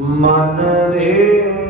ਮਨ ਦੇ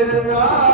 Sitting on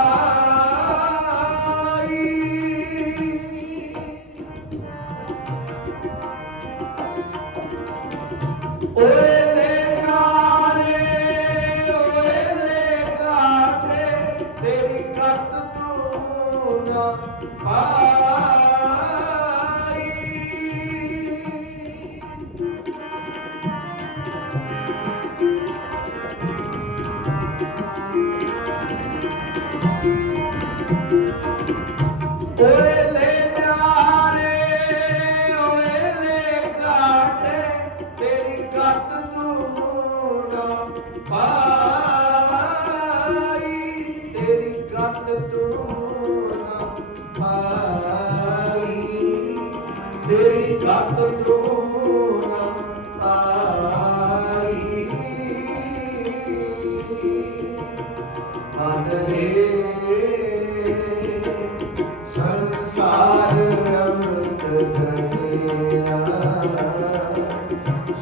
ਤੇਰਾ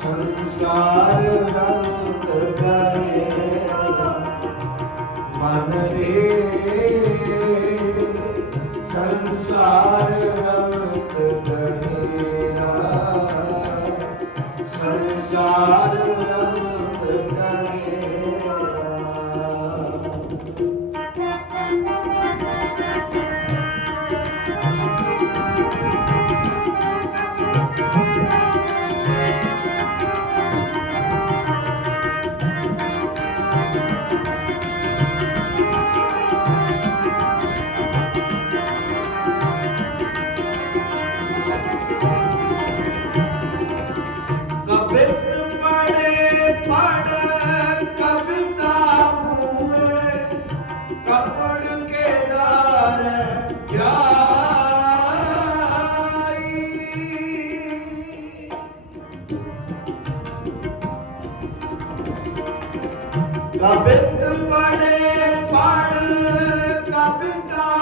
ਸੰਸਾਰ ਦਾ Capitão!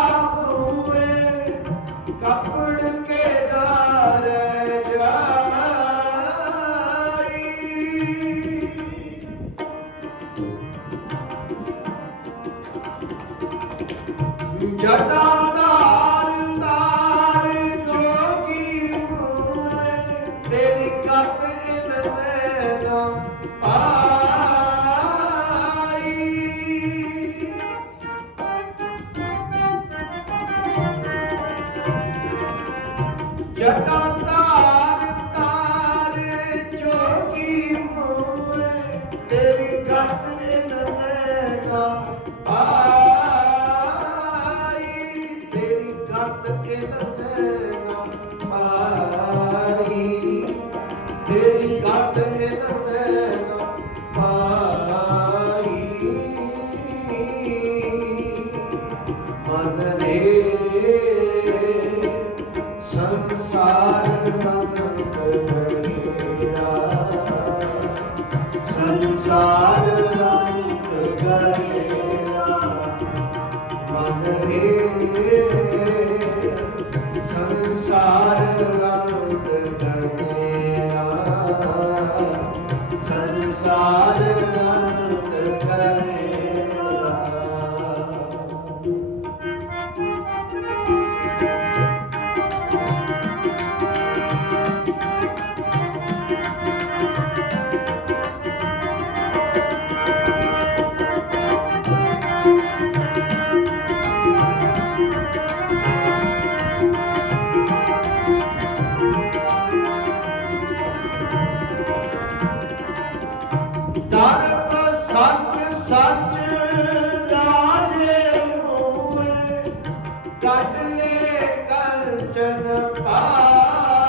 ਦਰਬ ਸੱਚ ਸੱਚ ਰਾਜੇ ਹੋਏ ਕੱਢ ਲੈ ਕੰਚਨ ਪਾਰੀ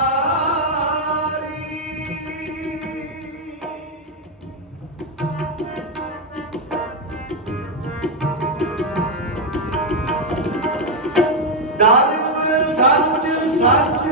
ਦਰਬ ਸੱਚ ਸੱਚ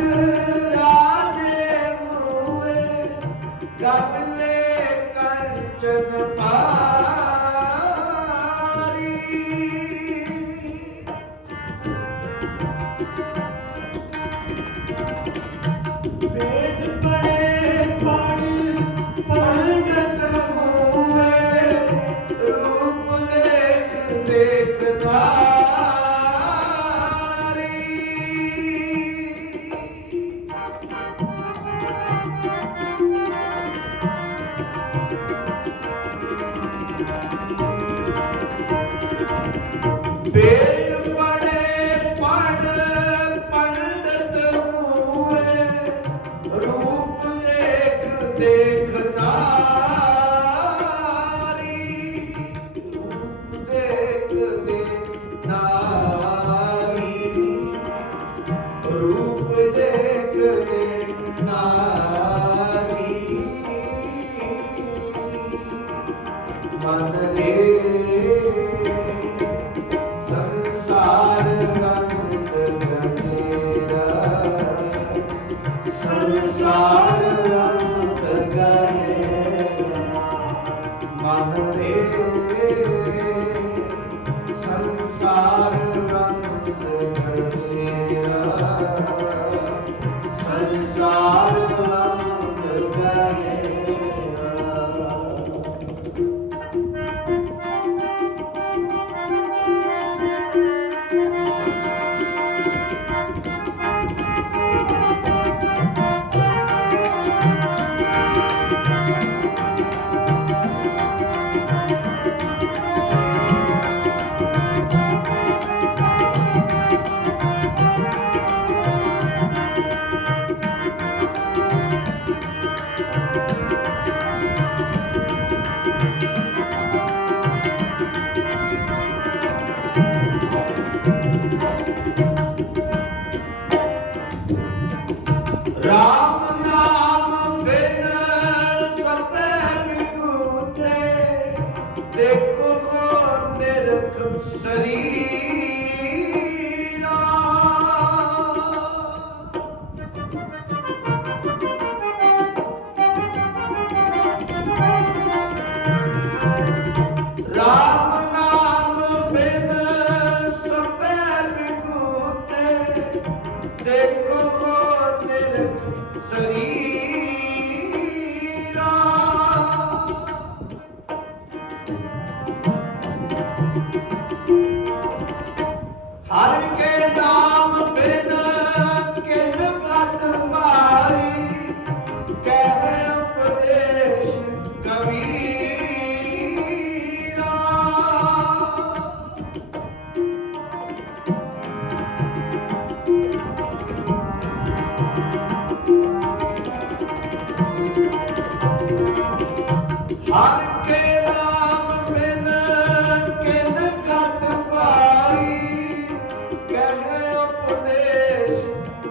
ਹੈ ਉਪਦੇਸ਼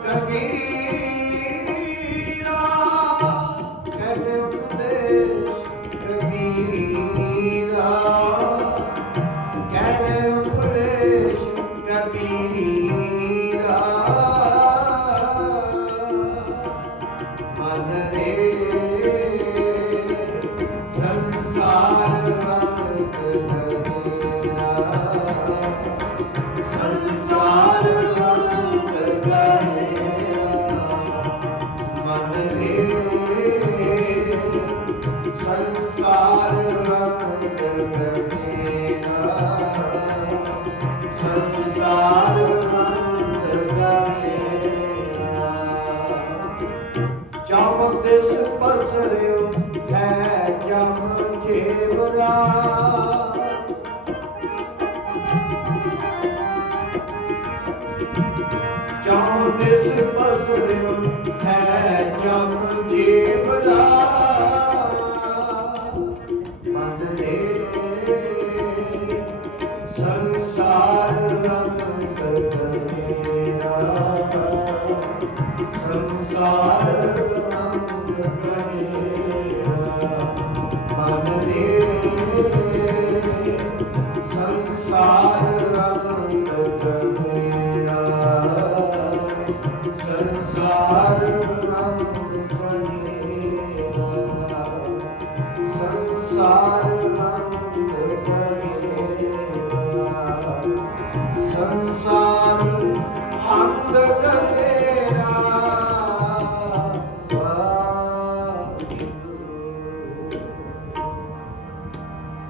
ਕਬੀਰ